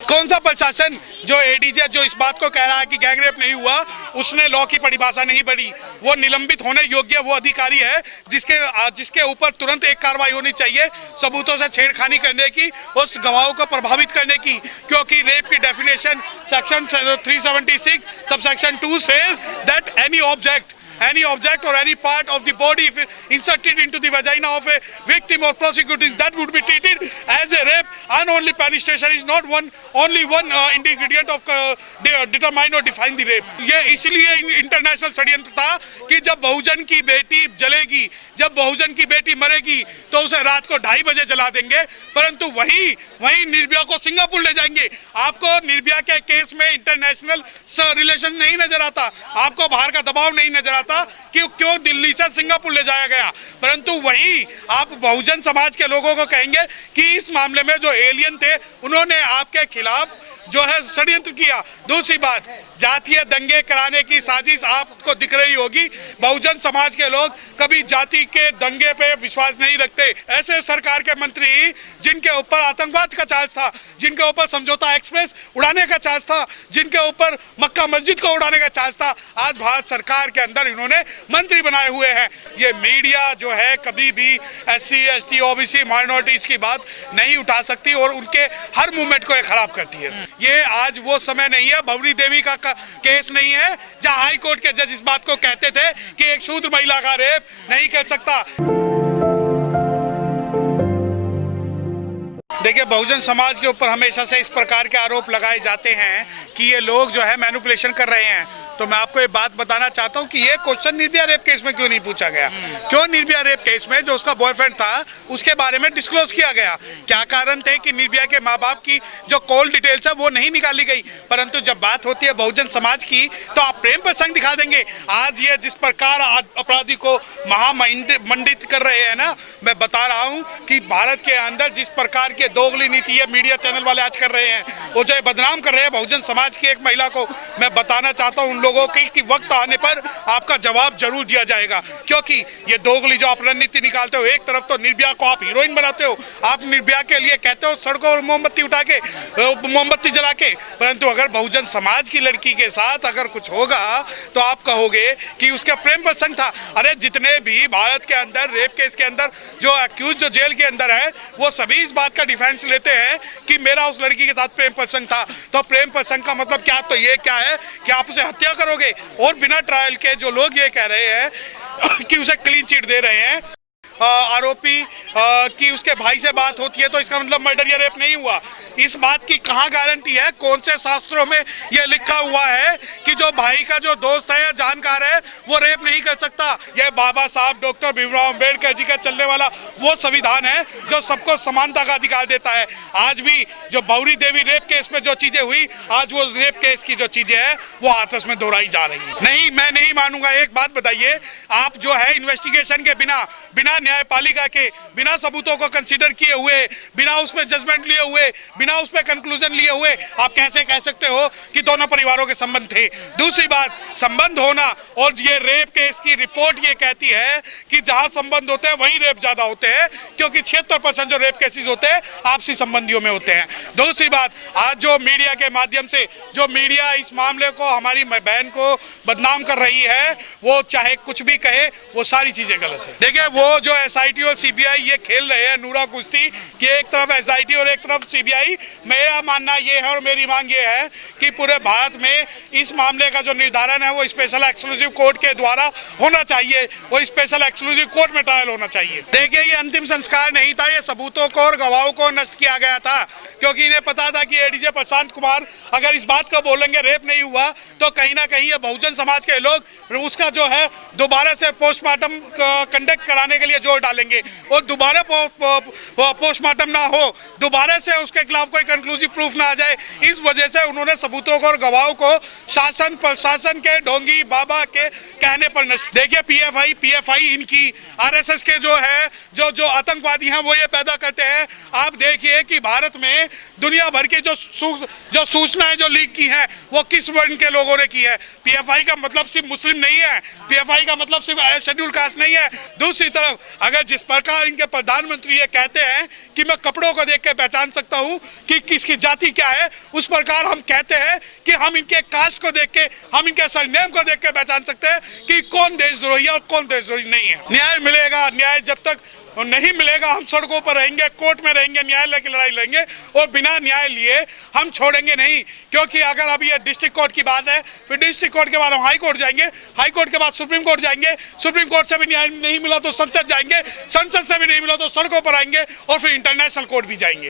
कौन सा प्रशासन जो एडीजे जो इस बात को कह रहा है कि गैंग रेप नहीं हुआ, उसने लॉ की परिभाषा नहीं पढ़ी। वो निलंबित होने योग्य वो अधिकारी है जिसके ऊपर तुरंत एक कार्रवाई होनी चाहिए सबूतों से छेड़खानी करने की, उस गवाहों को प्रभावित करने की, क्योंकि रेप की definition section 376 subsection 2 says that any object or any part of the body if inserted into the vagina of a victim or prosecuted, that would be treated as a rape, and only penetration is not only one ingredient of determine or define the rape। ये इसलिए international षड्यंत्र था कि जब बहुजन की बेटी जलेगी, जब बहुजन की बेटी मरेगी तो उसे रात को 2:30 बजे जला देंगे, परंतु वही निर्भया को सिंगापुर ले जाएंगे। आपको निर्भया के केस में इंटरनेशनल रिलेशन नहीं नजर आता, आपको बाहर का दबाव नहीं नजर आता कि क्यों दिल्ली से सिंगापुर ले जाया गया, परंतु वही आप बहुजन समाज के लोगों को कहेंगे कि इस मामले में जो एलियन थे उन्होंने आपके खिलाफ जो है षड्यंत्र किया। दूसरी बात, जातीय दंगे कराने की साजिश आपको दिख रही होगी। बहुजन समाज के लोग कभी जाति के दंगे पे विश्वास नहीं रखते। ऐसे सरकार के मंत्री जिनके ऊपर आतंकवाद का चार्ज था, जिनके ऊपर समझौता एक्सप्रेस उड़ाने का चार्ज था, जिनके ऊपर मक्का मस्जिद को उड़ाने का चार्ज था, आज भारत सरकार के अंदर इन्होंने मंत्री बनाए हुए हैं। ये मीडिया जो है कभी भी SC ST OBC माइनॉरिटीज की बात नहीं उठा सकती और उनके हर मूवमेंट को खराब करती है। ये आज वो समय नहीं है, भवरी देवी का केस नहीं है जहां हाई कोर्ट के जज इस बात को कहते थे कि एक शूद्र महिला का रेप नहीं कर सकता। देखिए, बहुजन समाज के ऊपर हमेशा से इस प्रकार के आरोप लगाए जाते हैं कि ये लोग जो है मैनिपुलेशन कर रहे हैं। तो मैं आपको ये बात बताना चाहता हूँ कि ये क्वेश्चन निर्भया रेप केस में क्यों नहीं पूछा गया? क्यों निर्भया रेप केस में जो उसका बॉयफ्रेंड था उसके बारे में डिस्क्लोज किया गया? क्या कारण थे कि निर्भया के माँ बाप की जो कॉल डिटेल्स है वो नहीं निकाली गई? परंतु जब बात होती है बहुजन समाज की तो आप प्रेम प्रसंग दिखा देंगे। आज ये जिस प्रकार अपराधी को महामंडित कर रहे हैं ना, मैं बता रहा हूँ कि भारत के अंदर जिस प्रकार की दोगली नीति है मीडिया चैनल वाले आज कर रहे हैं, वो जो बदनाम कर रहे हैं बहुजन समाज की एक महिला को, मैं बताना चाहता हूँ लोगों की वक्त आने पर आपका जवाब जरूर दिया जाएगा। क्योंकि ये दोगली जो आप रणनीति निकालते हो, एक तरफ तो निर्भया को आप हीरोइन बनाते हो, आप निर्भया के लिए कहते हो सड़कों पर मोमबत्ती उठा के, मोमबत्ती जला के, परंतु अगर बहुजन समाज की लड़की के साथ अगर कुछ होगा तो आप कहोगे कि उसका प्रेम प्रसंग था। अरे जितने भी भारत के अंदर रेप केस के अंदर जो अक्यूज जो जेल के अंदर है वो सभी इस बात का डिफेंस लेते हैं कि मेरा उस लड़की के साथ प्रेम प्रसंग था। तो प्रेम प्रसंग का मतलब क्या? तो ये क्या है कि आप उसे हत्या करोगे। और बिना ट्रायल के जो लोग ये कह रहे हैं कि उसे क्लीन चिट दे रहे हैं, आरोपी की उसके भाई से बात होती है तो इसका मतलब मर्डर या रेप नहीं हुआ। इस बात की कहाँ गारंटी है? कौन से शास्त्रों में यह लिखा हुआ है कि जो भाई का जो दोस्त है या जानकार है वो रेप नहीं कर सकता? यह बाबा साहब डॉक्टर भीमराव अंबेडकर जी का चलने वाला वो संविधान है जो सबको समानता का अधिकार देता है। आज भी जो भवरी देवी रेप केस में जो चीजें हुई, आज वो रेप केस की जो चीजें हैं वो आपस में दोहराई जा रही है। नहीं, मैं नहीं मानूंगा। एक बात बताइए, आप जो है इन्वेस्टिगेशन के बिना न्यायपालिका के, बिना सबूतों को कंसीडर किए हुए, बिना उसमें जजमेंट लिए हुए, बिना उसमें कंक्लूजन लिए हुए आप कैसे कह सकते हो कि दोनों परिवारों के संबंध थे? दूसरी बात, संबंध होना, और ये रेप केस की रिपोर्ट ये कहती है कि जहां संबंध होते हैं वहीं रेप ज्यादा होते हैं, क्योंकि 76% जो रेप केसेस होते हैं आपसी संबंधियों में होते हैं। दूसरी बात, आज जो मीडिया के माध्यम से जो मीडिया इस मामले को, हमारी बहन को बदनाम कर रही है, वो चाहे कुछ भी कहे, वो सारी चीजें गलत है। देखिए, वो जो SIT और CBI ये खेल रहे हैं नूरा कुश्ती कि एक तरफ SIT और एक तरफ CBI, मेरा मानना ये है और मेरी मांग ये है कि पूरे भारत में इस मामले का जो निर्धारण है वो स्पेशल एक्सक्लूसिव कोर्ट के द्वारा होना चाहिए और स्पेशल एक्सक्लूसिव कोर्ट में ट्रायल होना चाहिए। देखिए, ये अंतिम संस्कार नहीं था, ये सबूतों को और गवाहों को नष्ट किया गया था, क्योंकि इन्हें पता था कि ADJ प्रशांत कुमार अगर इस बात को बोलेंगे रेप नहीं हुआ तो कहीं ना कहीं ये बहुजन समाज के लोग उसका जो है दोबारा से पोस्टमार्टम कंडक्ट कराने के लिए जोर डालेंगे और दोबारा पोस्टमार्टम ना हो, दोबारा से उसके खिलाफ कोई कंक्लूसिव प्रूफ ना आ जाए। इस वजह से उन्होंने सबूतों को और गवाहों को शासन प्रशासन के ढोंगी बाबा के कहने पर नष्ट। देखिए, PFI इनकी RSS के जो है जो आतंकवादी हैं वो ये पैदा करते हैं। आप देखिए कि भारत में दुनिया भर की जो सूचनाएं जो लीक की हैं वो किस वर्ण के लोगों ने की है। PFI का मतलब सिर्फ मुस्लिम नहीं है, PFI का मतलब सिर्फ शेड्यूल कास्ट नहीं है। दूसरी तरफ अगर जिस प्रकार इनके प्रधानमंत्री ये कहते हैं कि मैं कपड़ों को देख के पहचान सकता हूं कि किसकी जाति क्या है, उस प्रकार हम कहते हैं कि हम इनके कास्ट को देख के, हम इनके सरनेम को देख के पहचान सकते हैं कि कौन देशद्रोही है और कौन देशद्रोही नहीं है। न्याय मिलेगा, न्याय जब तक नहीं मिलेगा हम सड़कों पर रहेंगे, कोर्ट में रहेंगे, न्यायालय की लड़ाई लड़ेंगे और बिना न्याय लिए हम छोड़ेंगे नहीं। क्योंकि अगर अभी ये डिस्ट्रिक्ट कोर्ट की बात है, फिर डिस्ट्रिक्ट कोर्ट के बाद हम हाई कोर्ट जाएंगे, हाई कोर्ट के बाद सुप्रीम कोर्ट जाएंगे, सुप्रीम कोर्ट से भी न्याय नहीं मिला तो संसद जाएंगे, संसद से भी नहीं मिला तो सड़कों पर आएंगे और फिर इंटरनेशनल कोर्ट भी जाएंगे।